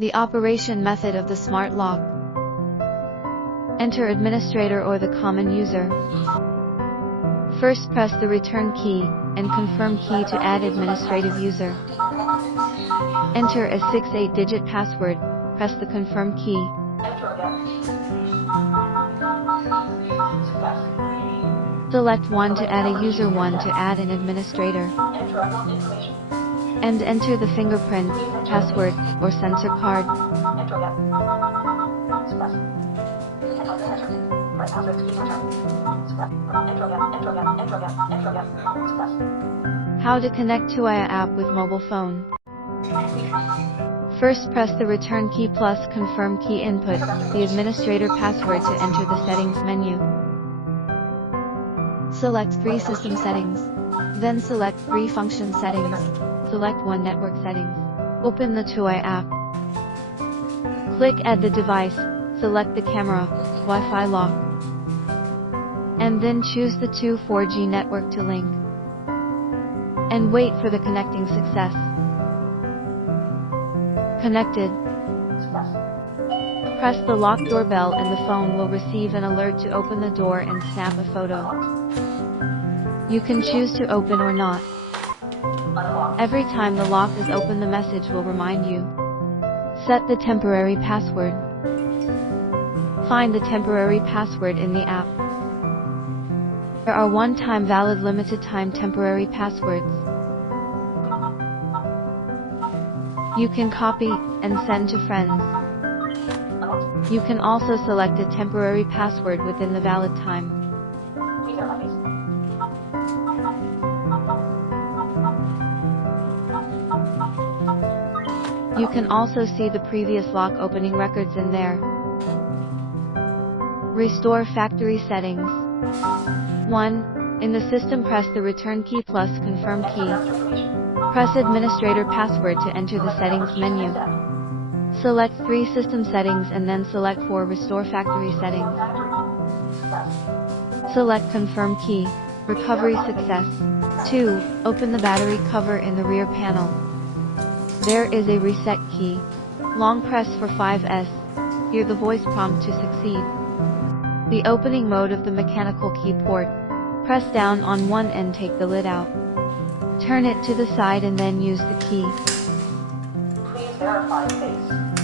The operation method of the smart lock. Enter administrator or the common user. First press the return key and confirm key to add administrative user. Enter a 6-8-digit password, press the confirm key. Select 1 to add a user, 1 to add an administrator. And enter the fingerprint, password, or sensor card. How to connect to IA app with mobile phone. First press the return key plus confirm key, input the administrator password to enter the settings menu. Select 3 system settings. Then select 3 function settings. Select 1 network settings. Open the TUI app. Click add the device, select the camera, Wi-Fi lock. And then choose the 4G network to link. And wait for the connecting success. Connected. Press the lock doorbell and the phone will receive an alert to open the door and snap a photo. You can choose to open or not. Every time the lock is open, the message will remind you. Set the temporary password. Find the temporary password in the app. There are one-time valid limited time temporary passwords. You can copy and send to friends. You can also select a temporary password within the valid time. You can also see the previous lock opening records in there. Restore factory settings. 1. In the system, press the return key plus confirm key. Press administrator password to enter the settings menu. Select 3 system settings and then select 4 restore factory settings. Select confirm key. Recovery success. 2. Open the battery cover in the rear panel. There is a reset key. Long press for 5S. Hear the voice prompt to succeed. The opening mode of the mechanical key port. Press down on one and take the lid out. Turn it to the side and then use the key. Please verify face.